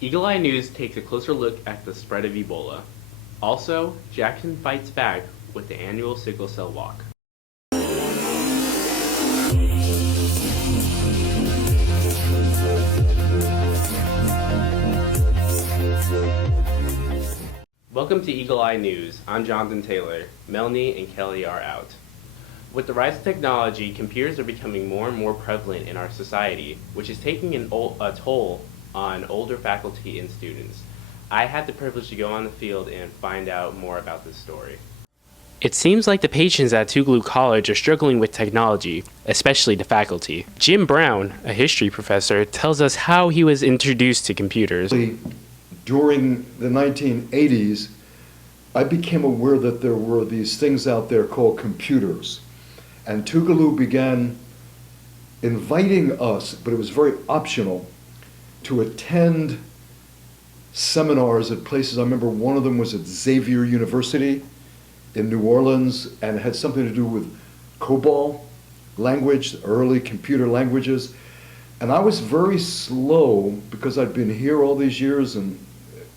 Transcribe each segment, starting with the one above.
Eagle Eye News takes a closer look at the spread of Ebola. Also, Jackson fights back with the annual sickle cell walk. Welcome to Eagle Eye News. I'm Jonathan Taylor. Melanie and Kelly are out. With the rise of technology, computers are becoming more and more prevalent in our society, which is taking a toll on older faculty and students. I had the privilege to go on the field and find out more about this story. It seems like the patrons at Tougaloo College are struggling with technology, especially the faculty. Jim Brown, a history professor, tells us how he was introduced to computers. During the 1980s, I became aware that there were these things out there called computers. And Tougaloo began inviting us, but it was very optional, to attend seminars at places. I remember one of them was at Xavier University in New Orleans, and it had something to do with COBOL language, early computer languages. And I was very slow, because I'd been here all these years and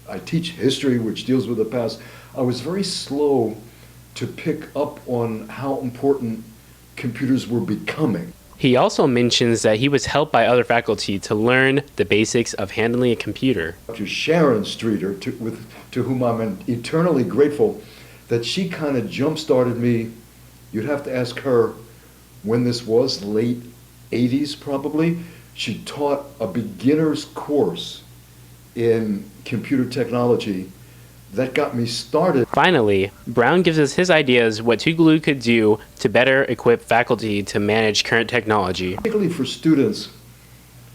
I teach history, which deals with the past. I was very slow to pick up on how important computers were becoming. He also mentions that he was helped by other faculty to learn the basics of handling a computer. To Sharon Streeter, to whom I'm eternally grateful, that she kind of jump-started me. You'd have to ask her when this was, late 80s probably. She taught a beginner's course in computer technology that got me started. Finally, Brown gives us his ideas what Tougaloo could do to better equip faculty to manage current technology. Particularly for students,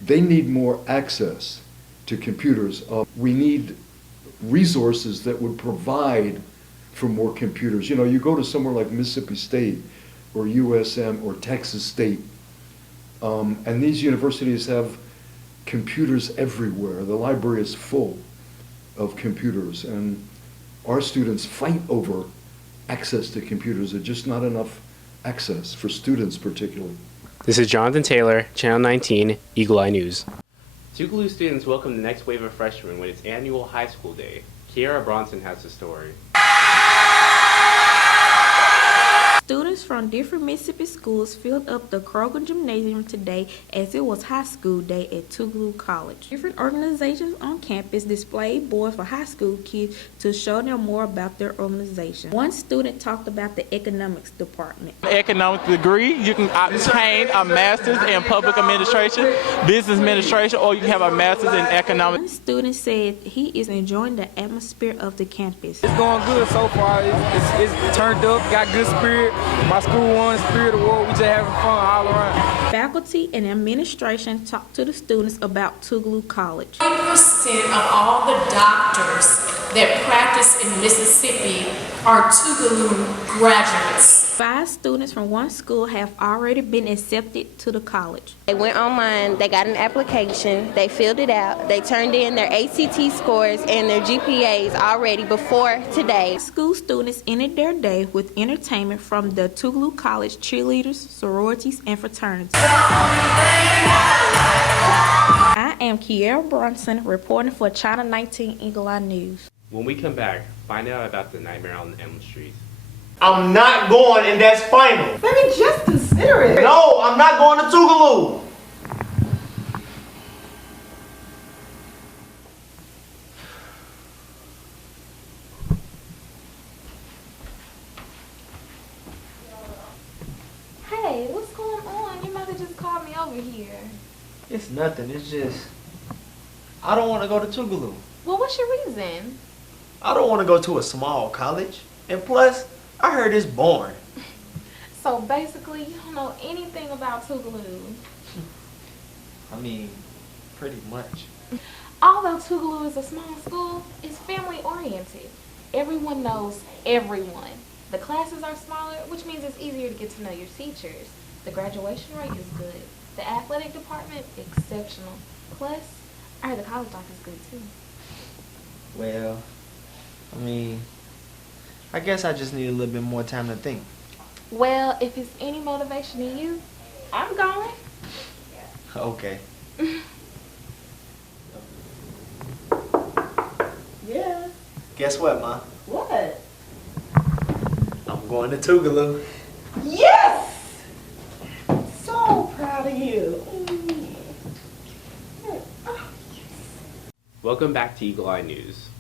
they need more access to computers. We need resources that would provide for more computers. You know, you go to somewhere like Mississippi State or USM or Texas State, and these universities have computers everywhere. The library is full of computers, and our students fight over access to computers. There's just not enough access for students particularly. This is Jonathan Taylor, Channel 19, Eagle Eye News. Tougaloo students welcome the next wave of freshmen with its annual high school day. Kiara Bronson has the story. Students from different Mississippi schools filled up the Kroger Gymnasium today as it was high school day at Tougaloo College. Different organizations on campus displayed boards for high school kids to show them more about their organization. One student talked about the economics department. Economics degree, you can obtain a master's in public administration, business administration, or you can have a master's in economics. One student said he is enjoying the atmosphere of the campus. It's going good so far. It's turned up, got good spirit. My school won Spirit Award. We just having fun all around. Faculty and administration talked to the students about Tougaloo College. 80% of all the doctors that practice in Mississippi are Tougaloo graduates. 5 students from one school have already been accepted to the college. They went online, they got an application, they filled it out, they turned in their ACT scores and their GPAs already before today. School students ended their day with entertainment from the Tougaloo College cheerleaders, sororities, and fraternities. I am Kiara Bronson reporting for Channel 19 Eagle Eye News. When we come back, find out about the Nightmare on Elm Street. I'm not going, and that's final. Let me just consider it. No, I'm not going to Tougaloo. Hey, what's going on? Your mother just called me over here. It's nothing. It's just I don't want to go to Tougaloo. Well, what's your reason? I don't want to go to a small college, and plus, I heard it's boring. So basically, you don't know anything about Tougaloo. I mean, pretty much. Although Tougaloo is a small school, it's family oriented. Everyone knows everyone. The classes are smaller, which means it's easier to get to know your teachers. The graduation rate is good. The athletic department, exceptional. Plus, I heard the college life is good too. Well, I mean, I guess I just need a little bit more time to think. Well, if it's any motivation to you, I'm going. Okay. Guess what, Ma? What? I'm going to Tougaloo. Yes! So proud of you. Welcome back to Eagle Eye News.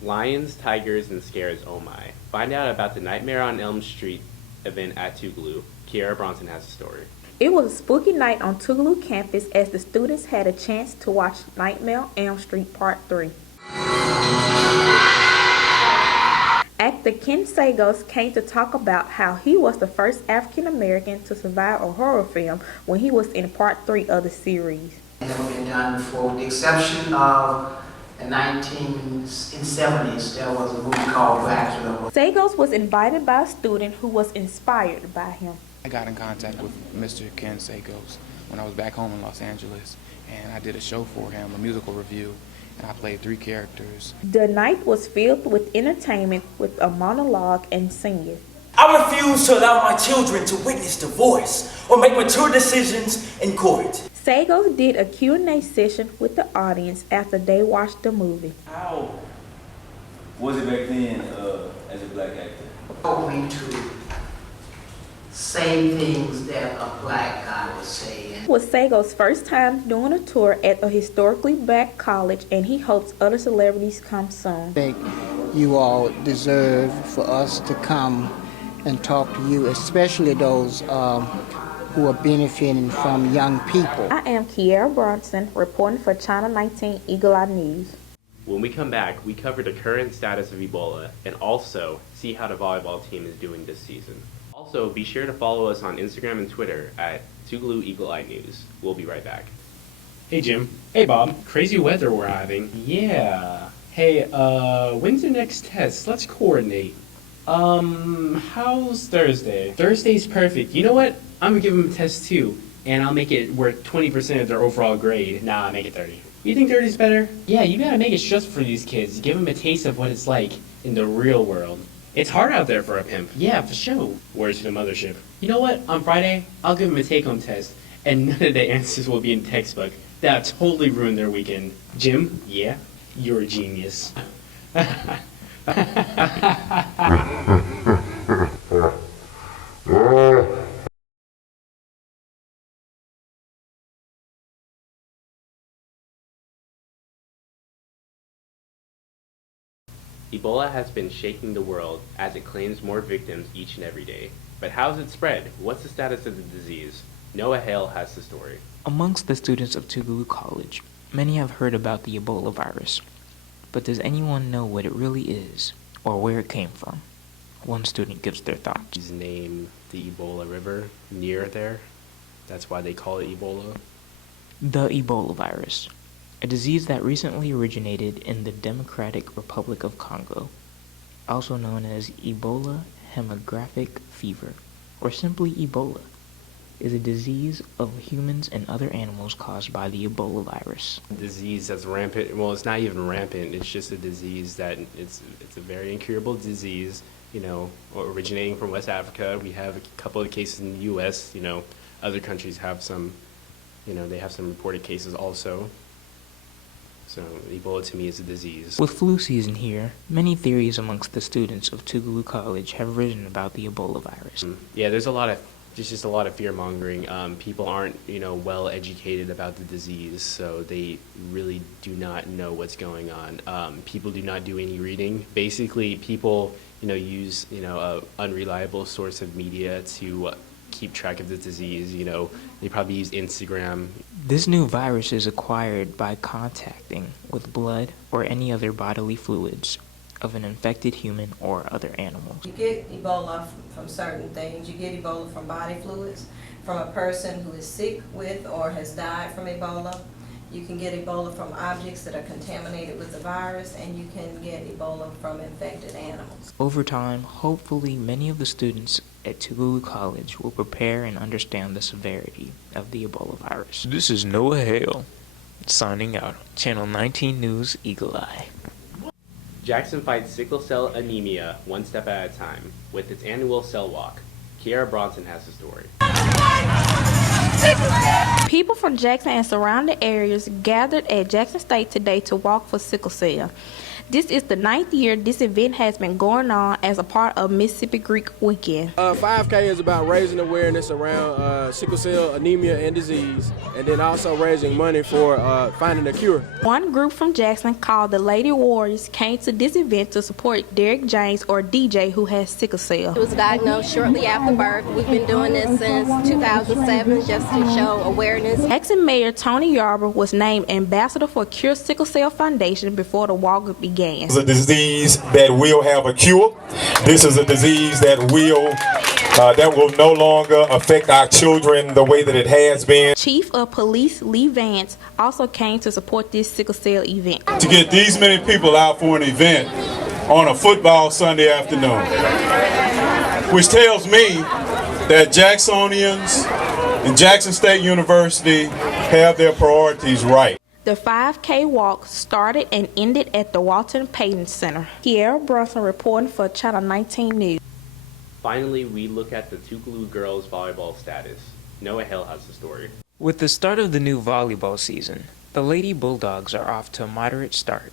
Lions, tigers, and scares, oh my. Find out about the Nightmare on Elm Street event at Tougaloo. Kiara Bronson has a story. It was a spooky night on Tougaloo campus as the students had a chance to watch Nightmare on Elm Street Part 3. Actor Ken Sagos came to talk about how he was the first African American to survive a horror film when he was in Part 3 of the series. Never been done before, with the exception of the 1970s, there was a movie called Black. Sagos was invited by a student who was inspired by him. I got in contact with Mr. Ken Sagos when I was back home in Los Angeles, and I did a show for him, a musical review, and I played 3 characters. The night was filled with entertainment with a monologue and singing. I refuse to allow my children to witness divorce or make mature decisions in court. Sagos did a Q&A session with the audience after they watched the movie. How was it back then as a black actor? Told me to say things that a black guy would say. It was Sagos' first time doing a tour at a historically black college, and he hopes other celebrities come soon. I think you all deserve for us to come and talk to you, especially those who are benefiting from young people. I am Kiara Bronson, reporting for Channel 19 Eagle Eye News. When we come back, we cover the current status of Ebola and also see how the volleyball team is doing this season. Also, be sure to follow us on Instagram and Twitter at Tougaloo Eagle Eye News. We'll be right back. Hey Jim. Hey Bob. Crazy weather we're having. Yeah. Hey, when's the next test? Let's coordinate. How's Thursday? Thursday's perfect. You know what? I'm gonna give them a test too, and I'll make it worth 20% of their overall grade. Nah, make it 30. You think 30's better? Yeah, you gotta make it stressful for these kids. Give them a taste of what it's like in the real world. It's hard out there for a pimp. Yeah, for sure. Words to the mothership. You know what? On Friday, I'll give them a take-home test, and none of the answers will be in textbook. That'll totally ruin their weekend. Jim, yeah, you're a genius. Ebola has been shaking the world as it claims more victims each and every day. But how's it spread? What's the status of the disease? Noah Hale has the story. Amongst the students of Tougaloo College, many have heard about the Ebola virus. But does anyone know what it really is, or where it came from? One student gives their thoughts. He's named the Ebola River near there. That's why they call it Ebola. The Ebola virus, a disease that recently originated in the Democratic Republic of Congo, also known as Ebola hemorrhagic fever, or simply Ebola, is a disease of humans and other animals caused by the Ebola virus. A disease that's rampant. Well, it's not even rampant. It's just a disease that it's a very incurable disease, originating from West Africa. We have a couple of cases in the U.S., other countries have some, they have some reported cases also. So Ebola to me is a disease. With flu season here, many theories amongst the students of Tougaloo College have risen about the Ebola virus. Yeah, there's just a lot of fear mongering. People aren't, well educated about the disease, so they really do not know what's going on. People do not do any reading. Basically, people, use, a unreliable source of media to keep track of the disease. They probably use Instagram. This new virus is acquired by contacting with blood or any other bodily fluids of an infected human or other animals. You get Ebola from certain things. You get Ebola from body fluids, from a person who is sick with or has died from Ebola. You can get Ebola from objects that are contaminated with the virus, and you can get Ebola from infected animals. Over time, hopefully many of the students at Tougaloo College will prepare and understand the severity of the Ebola virus. This is Noah Hale, signing out. Channel 19 News, Eagle Eye. Jackson fights sickle cell anemia one step at a time with its annual cell walk. Kiara Bronson has the story. People from Jackson and surrounding areas gathered at Jackson State today to walk for sickle cell. This is the 9th year this event has been going on as a part of Mississippi Greek Weekend. 5K is about raising awareness around sickle cell anemia and disease, and then also raising money for finding a cure. One group from Jackson called the Lady Warriors came to this event to support Derek James, or DJ, who has sickle cell. He was diagnosed shortly after birth. We've been doing this since 2007 just to show awareness. Jackson Mayor Tony Yarber was named ambassador for Cure Sickle Cell Foundation before the walk began. This is a disease that will have a cure. This is a disease that will no longer affect our children the way that it has been. Chief of Police Lee Vance also came to support this sickle cell event. To get these many people out for an event on a football Sunday afternoon, which tells me that Jacksonians and Jackson State University have their priorities right. The 5K walk started and ended at the Walton Payton Center. Kiara Brunson reporting for Channel 19 News. Finally, we look at the Tougaloo girls volleyball status. Noah Hill has the story. With the start of the new volleyball season, the Lady Bulldogs are off to a moderate start.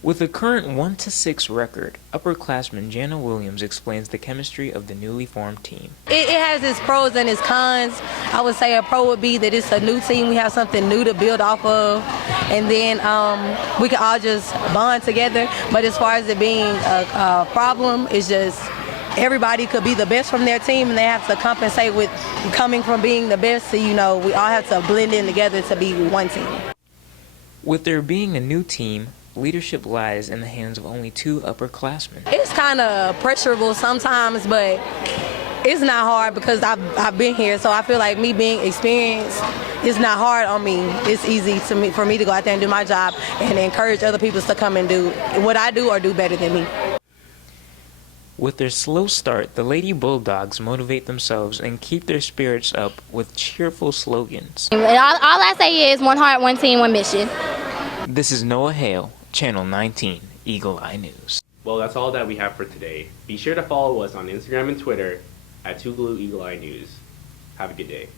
With a current 1-6 record, upperclassman Jana Williams explains the chemistry of the newly formed team. It has its pros and its cons. I would say a pro would be that it's a new team. We have something new to build off of, and then we can all just bond together. But as far as it being a problem, it's just everybody could be the best from their team, and they have to compensate with coming from being the best. So, we all have to blend in together to be one team. With there being a new team, leadership lies in the hands of only 2 upperclassmen. It's kind of pressurable sometimes, but it's not hard because I've been here, so I feel like me being experienced, it's not hard on me. It's easy for me to go out there and do my job and encourage other people to come and do what I do or do better than me. With their slow start, the Lady Bulldogs motivate themselves and keep their spirits up with cheerful slogans. All I say is one heart, one team, one mission. This is Noah Hale, Channel 19, Eagle Eye News. Well, that's all that we have for today. Be sure to follow us on Instagram and Twitter at Tougaloo Eagle Eye News. Have a good day.